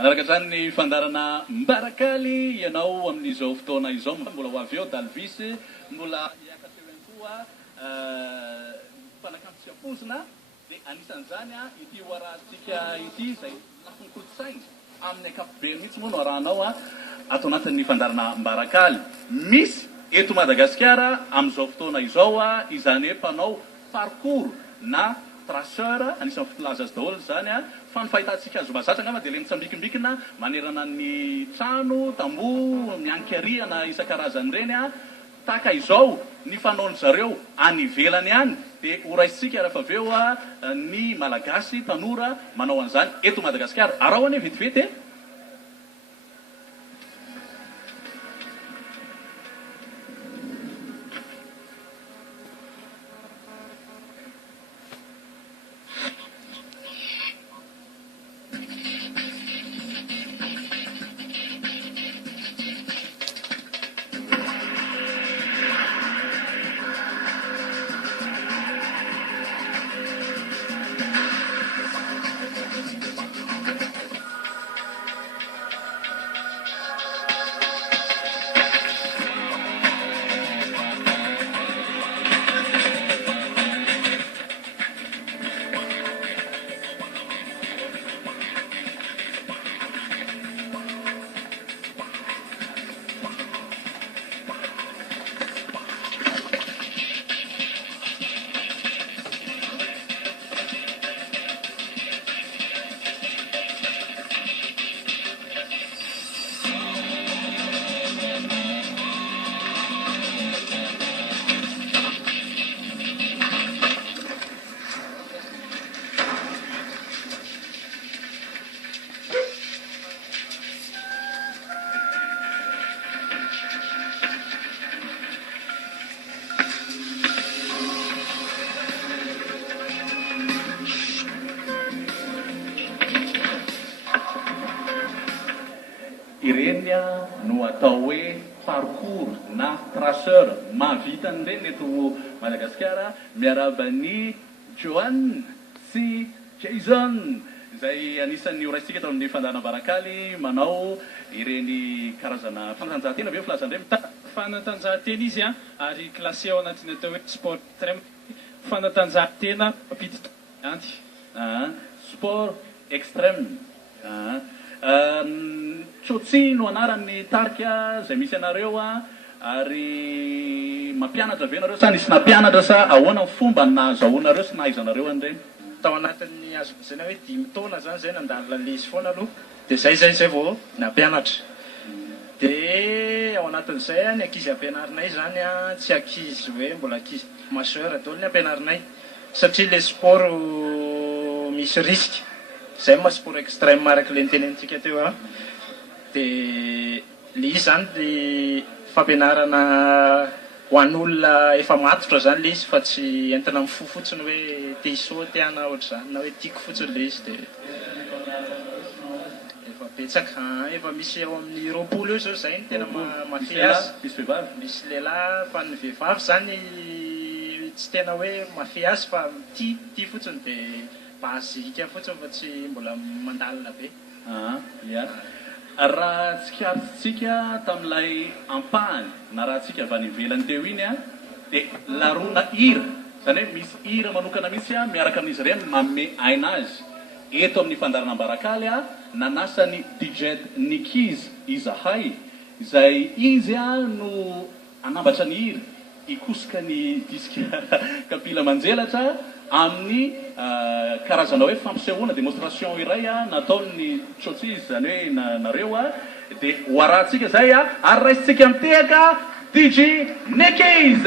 manaraka zany ny fandarana mbarakaly ianao amin'izao fotoana izao mbola ho avy eo dalvis mbola hiakateo ihany koa fanakampisam-pozina dia anisan'izany ity hoarahantsika ity izay lafiny kolotsaina amin'ny ankapobeny mihitsy moa no arahanao ato anatin'ny fandarana mbarakaly misy eto Madagasikara amin'izao fotoana izao izany hoe mpanao parcours na traceur anisan'ny filaza azy daholo zany fa ny fahitatsika azo mazatra angamba dia le mitsambikimbikina manerana ny trano tamboho miankariana isan-karazany reny tahaka izao ny fanaony zareo any ivelany any dia horaisitsika rehefa avy eo ny malagasy tanora manao an'izany eto Madagasikara arao anie vetivety ireny no atao hoe parcours na traceur mahavita an'ireny eto Madagasikara miarabany Johan sy Jason izay anisan'ny horaisitsika eto amin'ny fandarana mbarakaly manao ireny karazana fanatanjahantena ve filazan'ireny fanatanjahantena izy ary classé ao anatin'ny atao hoe sport extrême fanatanjahantena mampidi-anty sport extrême tsotsi no anaran'ny tarika izay misy anareo ary mampianatra ve nareo sa nisy nampianatra sa ahoana ny fomba nahazahoanareo sy nahaizanareo an'ireny tao anatin'ny azo zany hoe 10 taona zany zay nandalina lesy foana aloha dia zay vao nampianatra dia ao anatin'izay ny ankizy ampianarinay zany tsy ankizy hoe mbola ankizy maseur daholo ny ampianarinay satria le sport misy risque zay ma sport extrême araky le nitenentsika teo dia le izy zany dia fampianarana ho an'olona efa matotra zany le izy fa tsy entina mifo fotsiny hoe te hisaoty na ohatry zany na hoe tiako fotsiny le izy dia efa betsaka efa misy eo amin'ny 20 eo zao zay ny tena misy vehivavy misy lehilahy fa ny vehivavy zany tsy tena hoe mafy azy fa tia fotsiny dia bazika fotsiny fa tsy mbola mandalina be ia raha tsikatsika tamin'ilay ampahany na raha tsika avy any ivelany teo iny dia larona hira zany hoe misy hira manokana mihitsy miaraka amin'izy ireny manome aina azy eto amin'ny fandarana mbarakaly nanasany DJ Nikiz izahay izay izy no anambatra ny hira ikosika ny diska kapila manjelatra amin'ny karazana hoe fampisehoana démonstration iray nataony tsotsi zany hoe nareo dia hoarahantsika zay ary raisitsika mitehaka DJ Nikiz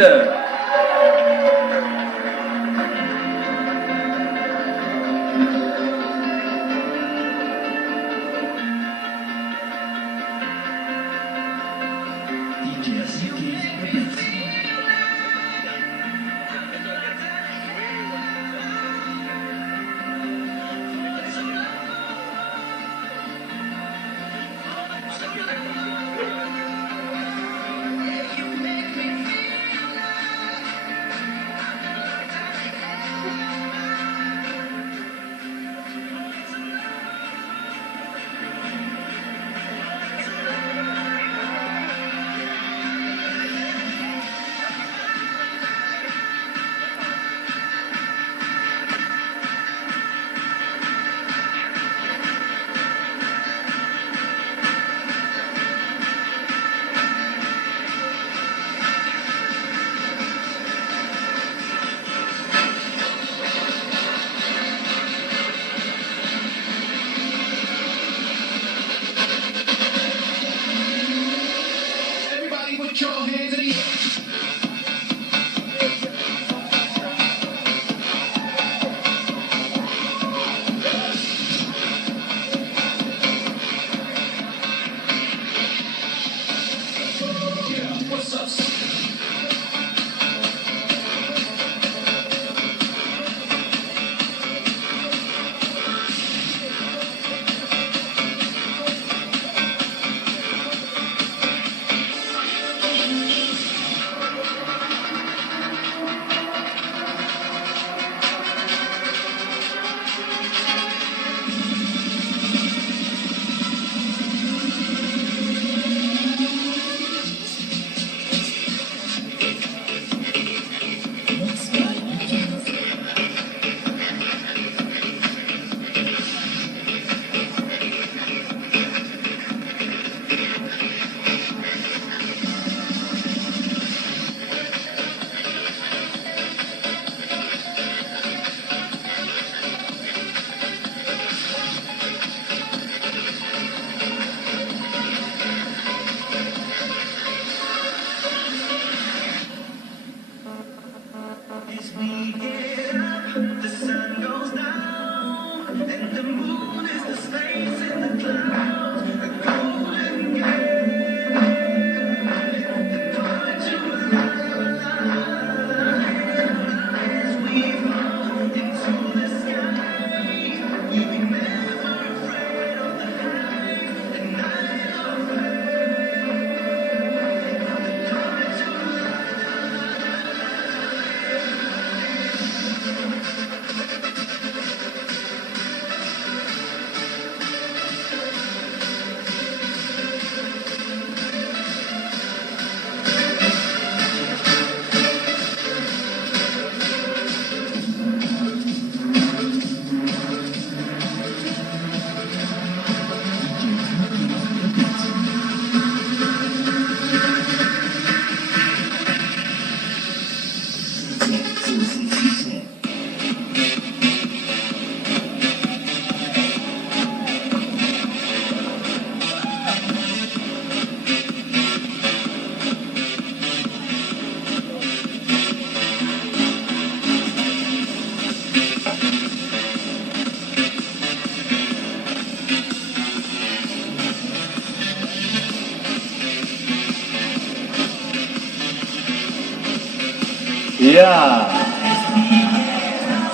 ia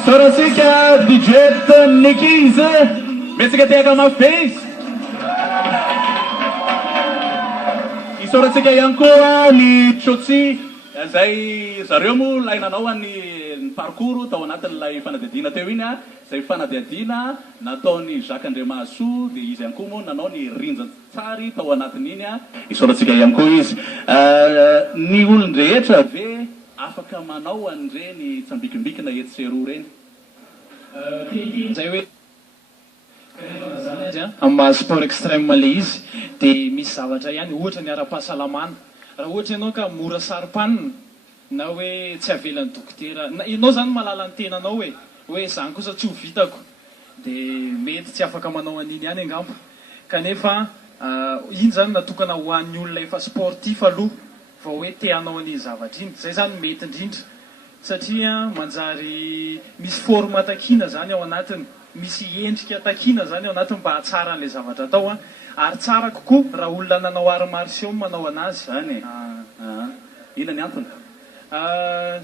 soratsika dijet nikizy metsika tiaka mafy izy isaoratsika ihany koa ny trotsy zay zareo moa lay nanao any parcours tao anatin'ilay fanadihadiana teo iny a zay fanadihadiana nataony Jacques Andriamasoa dia izy ihany koa moa nanao ny rinjatsary tao anatin'iny a isaoratsika ihany koa izy ny olon-drehetra ve afaka manao an'ireny tsambikimbikina etseroa reny zay hoe amin'ny sport extrême le izy dia misy zavatra ihany ohatra ny ara-pahasalamana raha ohatra ianao ka mora sarom-panina na hoe tsy avelan'ny dokotera ianao zany malala ny tenanao hoe zany kosa tsy ho vitako dia mety tsy afaka manao an'iny ihany angamba kanefa iny zany natokana ho an'ny olona efa sportif aloha fa hoe te hanao an'iny zavatra iny zay zany mety indrindra satria manjary misy forme takiana zany ao anatiny misy endrika takiana zany ao anatiny mba hatsara an'ilay zavatra atao ary tsara kokoa raha olona nanao arts martiaux manao anazy zany ina ny antony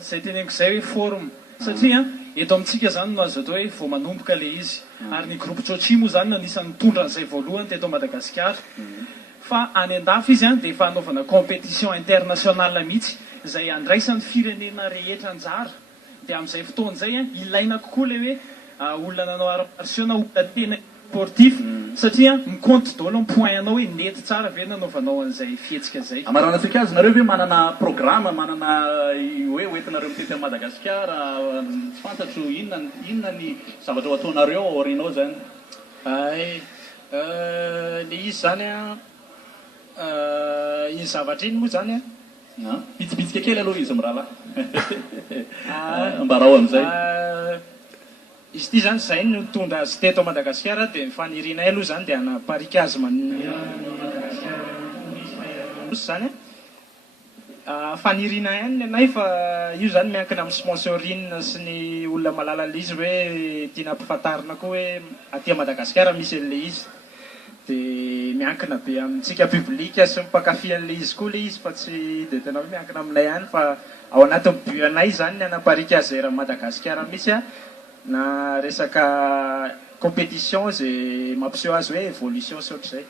zay teneniko zay hoe forme satria eto amintsika zany no azo atao hoe vao manomboka le izy ary ny groupe Tsochi moa zany anisan'ny mitondra an'izay voalohany teto Madagasikara fa any an-dafy izy dia efa hanaovana compétition internationale mihitsy izay andraisan'ny firenena rehetra anjara dia amin'izay fotoan'izay ilaina kokoa le hoe olona nanao arts martiaux na olona tena sportif satria micompte daholo ny point anao hoe nety tsara ve nanaovanao an'izay fihetsika zay amaranantsika azy nareo ve manana programme manana hoe hoentinareo mitety Madagasikara tsy fantatro inona ny zavatra ho ataonareo aorinao zany le izy zany iny zavatra iny moa zany pitsipitsika kely aloha izy amirahala ambarao am'izay izy ty zany zay no mitondra azy teto Madagasikara dia mifanirianay aloha zany dia anaparika azy zany faniriana ihany anay fa io zany miankina amin'ny sponsorine sy ny olona malala le izy hoe tiana ampifantarina koa hoe aty Madagasikara misy an'le izy dia miankina be amintsika publika sy mipakafy an'le izy koa le izy fa tsy dia tena hoe miankina aminay ihany fa ao anatin'ny buanay zany ny anaparika azy era Madagasikara misy na resaka compétition zay mampiseho azy hoe évolution sy ohatr'izay